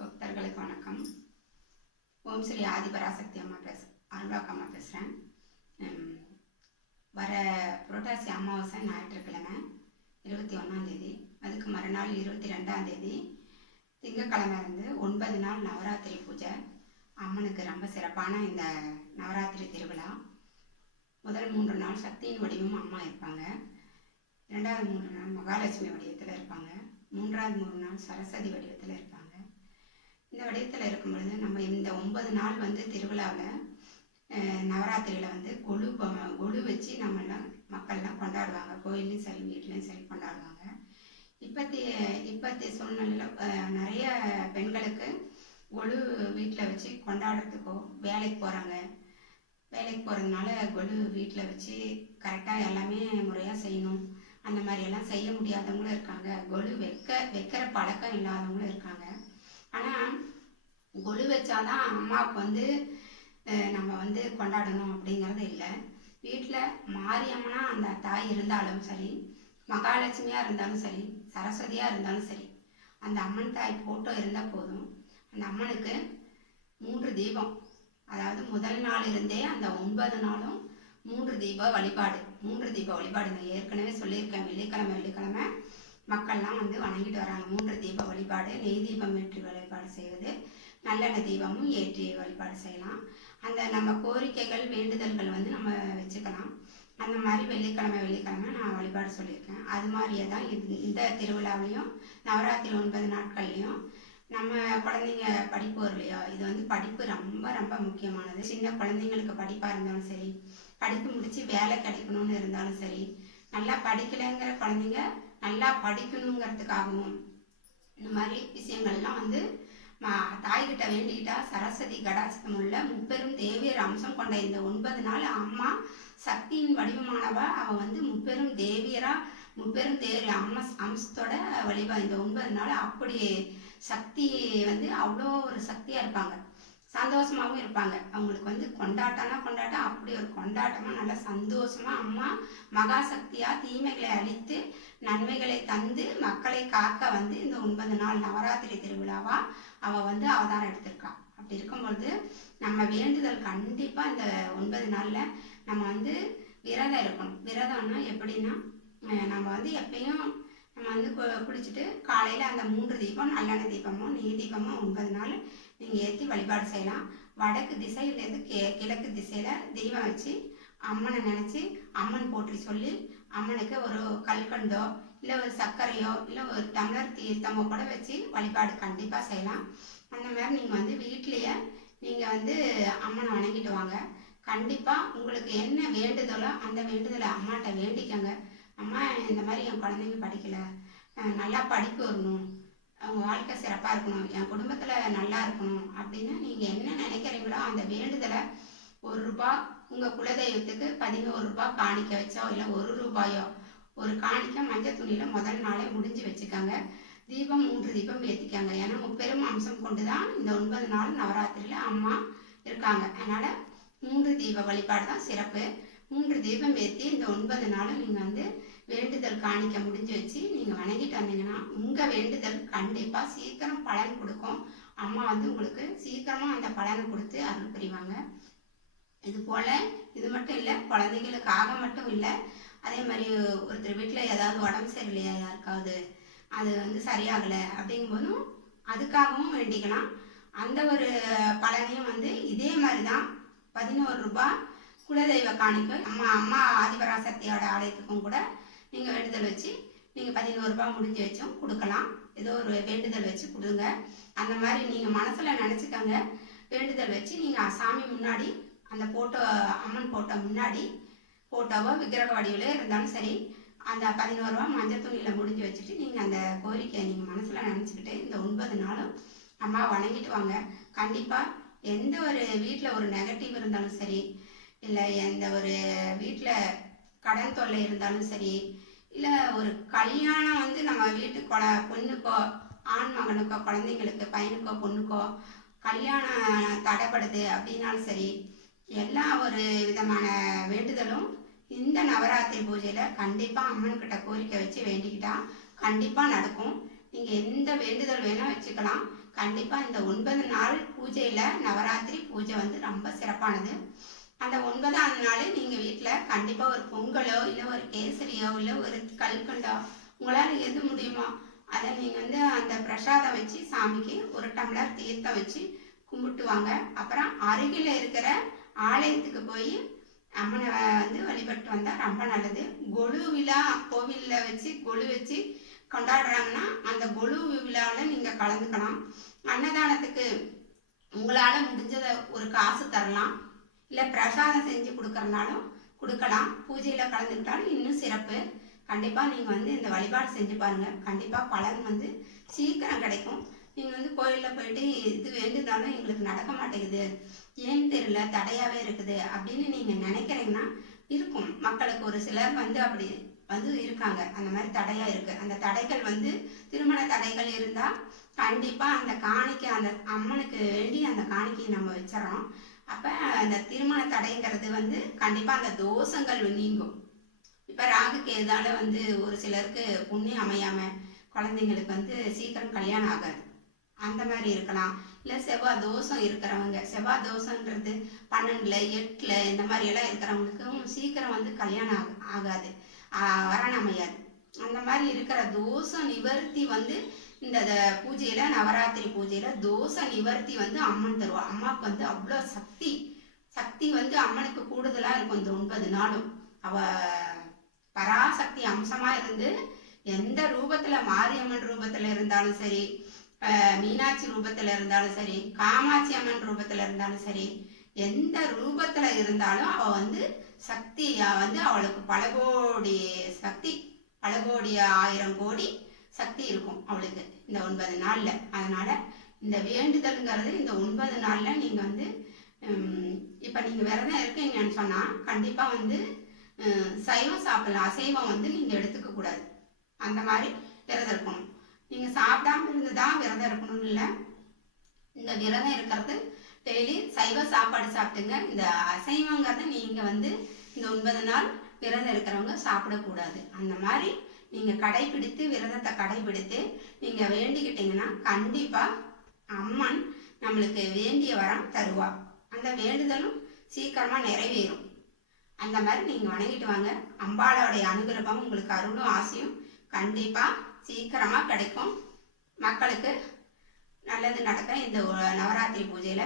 பக்தர்களுக்கு வணக்கம். ஓம் ஸ்ரீ ஆதிபராசக்தி அம்மா பேச அருள்வாக்கு அம்மா பேசுகிறேன் வர புரட்டாசி அமாவாசை ஞாயிற்றுக்கிழமை இருபத்தி ஒன்றாந்தேதி அதுக்கு மறுநாள் இருபத்தி ரெண்டாந்தேதி திங்கக்கிழமை இருந்து ஒன்பது நாள் நவராத்திரி பூஜை. அம்மனுக்கு ரொம்ப சிறப்பான இந்த நவராத்திரி திருவிழா. முதல் மூன்று நாள் சக்தியின் வடிவம் அம்மா இருப்பாங்க. இரண்டாவது மூன்று நாள் மகாலட்சுமி வடிவத்தில் இருப்பாங்க. மூன்றாவது மூணு நாள் சரஸ்வதி வடிவத்தில் இருப்பாங்க. இந்த வடிவத்தில் இருக்கும் பொழுது நம்ம இந்த ஒன்பது நாள் வந்து திருவிழாவில் நவராத்திரியில் வந்து கொழு கொழு வச்சு நம்மளாம் மக்கள்லாம் கொண்டாடுவாங்க. கோயில்லையும் சரி வீட்லேயும் சரி கொண்டாடுவாங்க. இப்போத்தி இப்போத்தி சூழ்நிலையில் நிறைய பெண்களுக்கு கொழு வீட்டில் வச்சு கொண்டாடுறதுக்கோ வேலைக்கு போகிறாங்க வேலைக்கு போகிறதுனால கொலு வீட்டில் வச்சு கரெக்டாக எல்லாமே முறையாக செய்யணும். அந்த மாதிரி எல்லாம் செய்ய முடியாதவங்களும் இருக்காங்க. கொலு வைக்க வைக்கிற பழக்கம் இல்லாதவங்களும் இருக்காங்க. ஆனால் கொலு வச்சாதான் அம்மாவுக்கு வந்து நம்ம வந்து கொண்டாடணும் அப்படிங்கிறது இல்லை. வீட்டில் மாரியம்மனா அந்த தாய் இருந்தாலும் சரி மகாலட்சுமியாக இருந்தாலும் சரி சரஸ்வதியாக இருந்தாலும் சரி அந்த அம்மன் தாய் ஃபோட்டோ இருந்தால் போதும் அந்த அம்மனுக்கு மூன்று தீபம். அதாவது முதல் நாள் இருந்தே அந்த ஒன்பது நாளும் மூன்று தீப வழிபாடு. மூன்று தீப வழிபாடு நான் ஏற்கனவே சொல்லியிருக்கேன் வெள்ளிக்கிழமை வெள்ளிக்கிழமை. மக்கள்லாம் வந்து வணங்கிட்டு வராங்க. மூன்று தீப வழிபாடு நெய் தீபம் ஏற்றி வழிபாடு செய்வது நல்லெண்ணெய் தீபமும் ஏற்றி வழிபாடு செய்யலாம். அந்த நம்ம கோரிக்கைகள் வேண்டுதல்கள் வந்து நம்ம வச்சுக்கலாம். அந்த மாதிரி வெள்ளிக்கிழமை வெள்ளிக்கிழமை நான் வழிபாடு சொல்லியிருக்கேன். அது மாதிரியே தான் இந்த திருவிழாவிலையும் நவராத்திரி ஒன்பது நாட்கள்லையும் நம்ம குழந்தைங்க படிப்பு வரலையா இது வந்து படிப்பு ரொம்ப ரொம்ப முக்கியமானது. சின்ன குழந்தைங்களுக்கு படிப்பாக இருந்தாலும் சரி படிப்பு முடித்து வேலை கிடைக்கணும்னு இருந்தாலும் சரி நல்லா படிக்கலைங்கிற குழந்தைங்க நல்லா படிக்கணுங்கிறதுக்காகவும் இந்த மாதிரி விஷயங்கள்லாம் வந்து தாய்கிட்ட வேண்டிக்கிட்டா சரஸ்வதி கடாசித்தம் உள்ள முப்பெரும் தேவியர் அம்சம் கொண்ட இந்த ஒன்பது நாள் அம்மா சக்தியின் வடிவமானவ அவ வந்து முப்பெரும் தேவியரா முப்பெரும் தேவி அம்மா அம்சத்தோட வழிபா இந்த ஒன்பது நாள் அப்படி சக்தி வந்து அவ்வளோ ஒரு சக்தியாக இருப்பாங்க. சந்தோஷமாகவும் இருப்பாங்க. அவங்களுக்கு வந்து கொண்டாட்டம்னா கொண்டாட்டம் அப்படி ஒரு கொண்டாட்டமாக நல்லா சந்தோஷமாக அம்மா மகாசக்தியாக தீமைகளை அழித்து நன்மைகளை தந்து மக்களை காக்க வந்து இந்த ஒன்பது நாள் நவராத்திரி திருவிழாவா அவள் வந்து அவதாரம் எடுத்திருக்கா. அப்படி இருக்கும்பொழுது நம்ம வேண்டுதல் கண்டிப்பாக இந்த ஒன்பது நாளில் நம்ம வந்து விரதம் இருக்கணும். விரதம்னா எப்படின்னா நம்ம வந்து எப்பயும் நம்ம வந்து கு- குளிச்சுட்டு காலையில் அந்த மூன்று தீபம் நல்லெண்ண தீபமோ நெய் தீபமோ ஒன்பது நாள் நீங்கள் ஏற்றி வழிபாடு செய்யலாம். வடக்கு திசையிலேருந்து கே கிழக்கு திசையில் தெய்வம் வச்சு அம்மனை நினச்சி அம்மன் போற்றி சொல்லி அம்மனுக்கு ஒரு கல்கண்டோ இல்லை ஒரு சர்க்கரையோ இல்லை ஒரு டம்ளர் தீர்த்தமோ கூட வச்சு வழிபாடு கண்டிப்பாக செய்யலாம். அந்த மாதிரி நீங்கள் வந்து வீட்லேயே நீங்கள் வந்து அம்மனை வணங்கிட்டு வாங்க. கண்டிப்பாக உங்களுக்கு என்ன வேண்டுதலோ அந்த வேண்டுதலை அம்மாட்ட வேண்டிக்கங்க. அம்மா இந்த மாதிரி என் குழந்தைங்க படிக்கல. நல்லா படிப்பு வரணும். அவங்க வாழ்க்கை சிறப்பாக இருக்கணும். என் குடும்பத்தில் நல்லா இருக்கணும். அப்படின்னு நீங்கள் என்ன நினைக்கிறீங்களோ அந்த வேண்டுதலை ஒரு ரூபா உங்கள் குலதெய்வத்துக்கு பதினோரு ரூபாய் காணிக்க வச்சோ இல்லை ஒரு ரூபாயோ ஒரு காணிக்க மஞ்சள் துணியில் முதல் நாளே முடிஞ்சு வச்சுக்கோங்க. தீபம் மூன்று தீபம் ஏற்றிக்கோங்க ஏன்னா முப்பெரும் அம்சம் கொண்டு தான் இந்த ஒன்பது நாள் நவராத்திரியில் அம்மா இருக்காங்க. அதனால் மூன்று தீப வழிபாடு தான் சிறப்பு. மூன்று தீபம் ஏற்றி இந்த ஒன்பது நாளும் நீங்கள் வந்து வேண்டுதல் காணிக்க முடிஞ்சு வச்சு நீங்கள் வணங்கிட்டு வந்தீங்கன்னா உங்கள் வேண்டுதல் கண்டிப்பாக சீக்கிரம் பலன் கொடுக்கும். அம்மா வந்து உங்களுக்கு சீக்கிரமாக அந்த பலனை கொடுத்து அருள் புரிவாங்க. இது போல் இது மட்டும் இல்லை குழந்தைங்களுக்காக மட்டும் இல்லை அதே மாதிரி ஒருத்தர் வீட்டில் ஏதாவது உடம்பு சரியில்லையா யாருக்காவது? அது வந்து சரியாகலை அப்படிங்கும்போதும் அதுக்காகவும் வேண்டிக்கலாம். அந்த ஒரு பலனையும் வந்து இதே மாதிரி தான் பதினோரு ரூபாய் குலதெய்வ காணிக்கை அம்மா அம்மா ஆதிபராசக்தியோட ஆலயத்துக்கும் கூட நீங்கள் வேண்டுதல் வச்சு நீங்கள் பதினோரு ரூபாய் முடிஞ்சு வச்சும் கொடுக்கலாம். ஏதோ ஒரு வேண்டுதல் வச்சு கொடுங்க. அந்த மாதிரி நீங்கள் மனசில் நினச்சிக்கோங்க. வேண்டுதல் வச்சு நீங்கள் சாமி முன்னாடி அந்த ஃபோட்டோ அம்மன் ஃபோட்டோ முன்னாடி ஃபோட்டோவோ விக்கிரக வடிவில் இருந்தாலும் சரி அந்த பதினோரு ரூபா மஞ்சள் துணியில் முடிஞ்சு வச்சுட்டு நீங்கள் அந்த கோரிக்கையை நீங்கள் மனசில் நினச்சிக்கிட்டு இந்த ஒன்பது நாளும் அம்மா வணங்கிட்டு வாங்க. கண்டிப்பாக எந்த ஒரு வீட்டில் ஒரு நெகட்டிவ் இருந்தாலும் சரி இல்லை எந்த ஒரு வீட்டில் கடன் தொல்லை இருந்தாலும் சரி இல்லை ஒரு கல்யாணம் வந்து நம்ம வீட்டு கொல பொண்ணுக்கோ ஆண் மகனுக்கோ குழந்தைங்களுக்கு பையனுக்கோ பொண்ணுக்கோ கல்யாணம் தடைப்படுது அப்படின்னாலும் சரி எல்லா ஒரு விதமான வேண்டுதலும் இந்த நவராத்திரி பூஜையில் கண்டிப்பாக அம்மன்கிட்ட கோரிக்கை வச்சு வேண்டிக்கிட்டா கண்டிப்பாக நடக்கும். நீங்கள் எந்த வேண்டுதல் வேணால் வச்சுக்கலாம். கண்டிப்பாக இந்த ஒன்பது நாள் பூஜையில் நவராத்திரி பூஜை வந்து ரொம்ப சிறப்பானது. அந்த ஒன்பதாம் நாள் நீங்கள் வீட்டில் கண்டிப்பாக ஒரு பொங்கலோ இல்லை ஒரு கேசரியோ இல்லை ஒரு கல்கண்டோ உங்களால் எது முடியுமோ அதை நீங்கள் வந்து அந்த பிரசாதம் வச்சு சாமிக்கு ஒரு டம்ளர் தீர்த்தம் வச்சு கும்பிட்டுவாங்க அப்புறம் அருகில் இருக்கிற ஆலயத்துக்கு போய் அம்மனை வந்து வழிபட்டு வந்தால் ரொம்ப நல்லது. கொலு விழா கோவிலில் வச்சு கொலு வச்சு கொண்டாடுறாங்கன்னா அந்த கொலு விழாவில் நீங்கள் கலந்துக்கலாம். அன்னதானத்துக்கு உங்களால் முடிஞ்சதை ஒரு காசு தரலாம். இல்லை பிரசாதம் செஞ்சு கொடுக்கறனாலும் கொடுக்கலாம். பூஜையில் கலந்துக்கிட்டாலும் இன்னும் சிறப்பு. கண்டிப்பாக நீங்கள் வந்து இந்த வழிபாடு செஞ்சு பாருங்கள் கண்டிப்பாக பலன் வந்து சீக்கிரம் கிடைக்கும். நீங்கள் வந்து கோயிலில் போயிட்டு இது வேண்டுதாலும் எங்களுக்கு நடக்க மாட்டேங்குது. ஏன்னு தெரியல தடையாகவே இருக்குது அப்படின்னு நீங்கள் நினைக்கிறீங்கன்னா இருக்கும். மக்களுக்கு ஒரு சிலர் வந்து அப்படி வந்து இருக்காங்க. அந்த மாதிரி தடையாக இருக்குது அந்த தடைகள் வந்து திருமண தடைகள் இருந்தால் கண்டிப்பாக அந்த காணிக்கை அந்த அம்மனுக்கு வேண்டி அந்த காணிக்கையை நம்ம வச்சிடறோம். அப்போ அந்த திருமண தடைங்கிறது வந்து கண்டிப்பாக அந்த தோஷங்கள் நீங்கும். இப்போ ராகுக்கு எதால வந்து ஒரு சிலருக்கு புண்ணியம் அமையாமல் குழந்தைங்களுக்கு வந்து சீக்கிரம் கல்யாணம் ஆகாது. அந்த மாதிரி இருக்கலாம். இல்லை செவ்வாய் தோஷம் இருக்கிறவங்க செவ்வாய் தோஷன்றது பன்னெண்டில் எட்டில் இந்த மாதிரி எல்லாம் இருக்கிறவங்களுக்கும் சீக்கிரம் வந்து கல்யாணம் ஆக ஆகாது. வரணமையாது அந்த மாதிரி இருக்கிற தோஷம் நிவர்த்தி வந்து இந்த பூஜையில் பூஜையில நவராத்திரி பூஜையில தோசை நிவர்த்தி வந்து அம்மன் தருவா. அம்மாவுக்கு வந்து அவ்வளோ சக்தி. சக்தி வந்து அம்மனுக்கு கூடுதலா இருக்கும் இந்த ஒன்பது நாளும். அவ பராசக்தி அம்சமா இருந்து எந்த ரூபத்துல மாரியம்மன் ரூபத்துல இருந்தாலும் சரி மீனாட்சி ரூபத்துல இருந்தாலும் சரி காமாட்சி அம்மன் ரூபத்துல இருந்தாலும் சரி எந்த ரூபத்துல இருந்தாலும் அவ வந்து சக்தி வந்து அவளுக்கு பல கோடி சக்தி பல கோடி ஆயிரம் கோடி சக்தி இருக்கும் அவளுக்கு. இந்த ஒன்பது நாளில். அதனால இந்த வேண்டுதலுங்கிறது இந்த ஒன்பது நாளில் நீங்கள் வந்து இப்போ நீங்கள் விரதம் இருக்கீங்கன்னு சொன்னால் கண்டிப்பாக வந்து சைவம் சாப்பிடலாம் அசைவம் வந்து நீங்கள் எடுத்துக்க கூடாது. அந்த மாதிரி விரதம் இருக்கணும். நீங்கள் சாப்பிடாம இருந்துதா விரதம் இருக்கணும்னு இல்லை. இந்த விரதம் இருக்கிறது டெய்லி சைவ சாப்பாடு சாப்பிட்டுங்க இந்த அசைவங்கிறத நீங்கள் வந்து இந்த ஒன்பது நாள் விரதம் இருக்கிறவங்க சாப்பிடக்கூடாது அந்த மாதிரி நீங்க கடைபிடித்து விரதத்தை கடைபிடித்து நீங்க வேண்டிக்கிட்டீங்கன்னா கண்டிப்பா அம்மன் நம்மளுக்கு வேண்டிய வரம் தருவா. அந்த வேண்டுதலும் சீக்கிரமா நிறைவேறும். அந்த மாதிரி நீங்க வணங்கிட்டு வாங்க. அம்பாளோடைய அனுகிரகம் உங்களுக்கு அருளும் ஆசையும் கண்டிப்பா சீக்கிரமா கிடைக்கும். மக்களுக்கு நல்லது நடக்க இந்த நவராத்திரி பூஜையில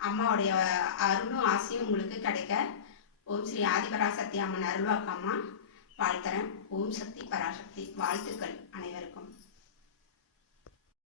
அம்மாவுடைய அருளும் ஆசையும் உங்களுக்கு கிடைக்க. ஓம் ஸ்ரீ ஆதிபராசக்தி அம்மன் அருள்வாக்கம்மா அம்மா ஓம் சக்தி பராசக்தி வாழ்த்துக்கள் அனைவருக்கும்.